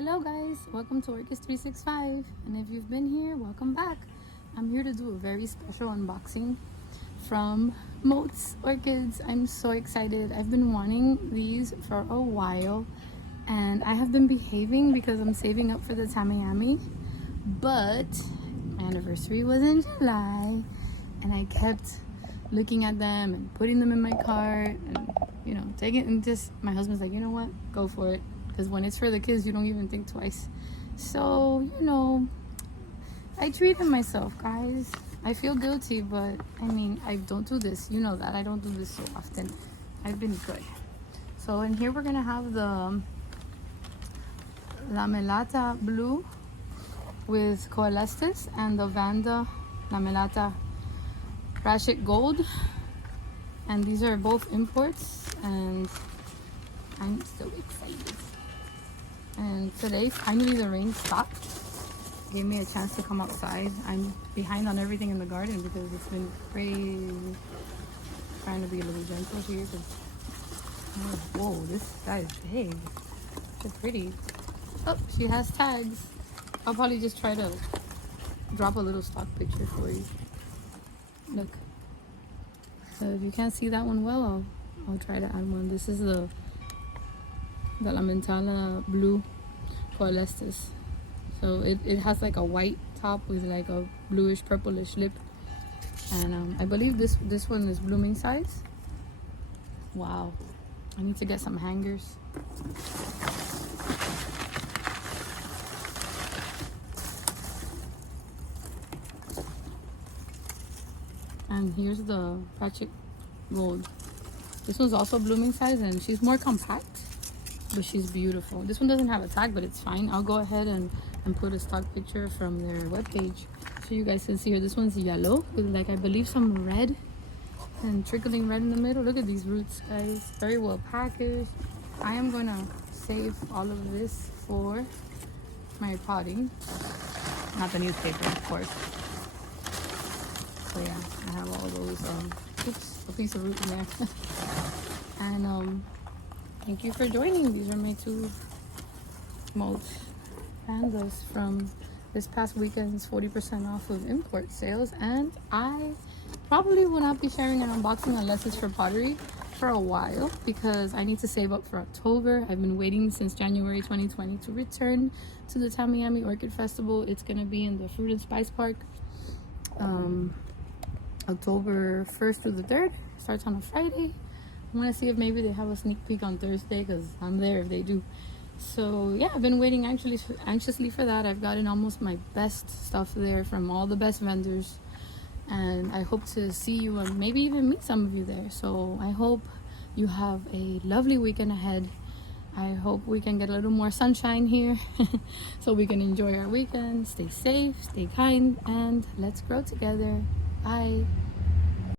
Hello guys, welcome to Orchids 365, and if you've been here, welcome back. I'm here to do a very special unboxing from Motes Orchids. I'm so excited. I've been wanting these for a while, and I have been behaving because I'm saving up for the Tamiami, but my anniversary was in July, and I kept looking at them and putting them in my cart and taking it, and just my husband's like, you know what, go for it, because when it's for the kids you don't even think twice. So I treated myself, guys. I feel guilty, but I mean, I don't do this, you know that I don't do this so often. I've been good. So in here we're gonna have the Lamelata Blue with Coalescence and the Vanda Lamelata Ratchet Gold, and these are both imports, and I'm so excited. And today finally the rain stopped, gave me a chance to come outside. I'm behind on everything in the garden because it's been crazy. Trying to be a little gentle here because whoa, this guy is big. So pretty. Oh, she has tags. I'll probably just try to drop a little stock picture for you. Look. So if you can't see that one well, I'll try to add one. This is the Lamentala Blue Coalescence. So it has like a white top with like a bluish purplish lip, and I believe this one is blooming size. Wow, I need to get some hangers. And here's the Ratchet Gold. This one's also blooming size, and she's more compact, but she's beautiful. This one doesn't have a tag, but it's fine. I'll go ahead and put a stock picture from their webpage so you guys can see her. This one's yellow with like, I believe, some red and trickling red in the middle. Look at these roots, guys. Very well packaged. I am gonna save all of this for my potting, not the newspaper, of course. So yeah, I have all those oops, a piece of root in there. And thank you for joining. These are my two Motes pandas from this past weekend's 40% off of import sales, and I probably will not be sharing an unboxing unless it's for pottery for a while because I need to save up for October. I've been waiting since January 2020 to return to the Tamiami Orchid Festival. It's gonna be in the Fruit and Spice Park, October 1st through the 3rd. Starts on a Friday. I want to see if maybe they have a sneak peek on Thursday because I'm there if they do. So yeah, I've been waiting anxiously for that. I've gotten almost my best stuff there from all the best vendors, and I hope to see you and maybe even meet some of you there. So I hope you have a lovely weekend ahead. I hope we can get a little more sunshine here so we can enjoy our weekend. Stay safe, stay kind, and let's grow together. Bye.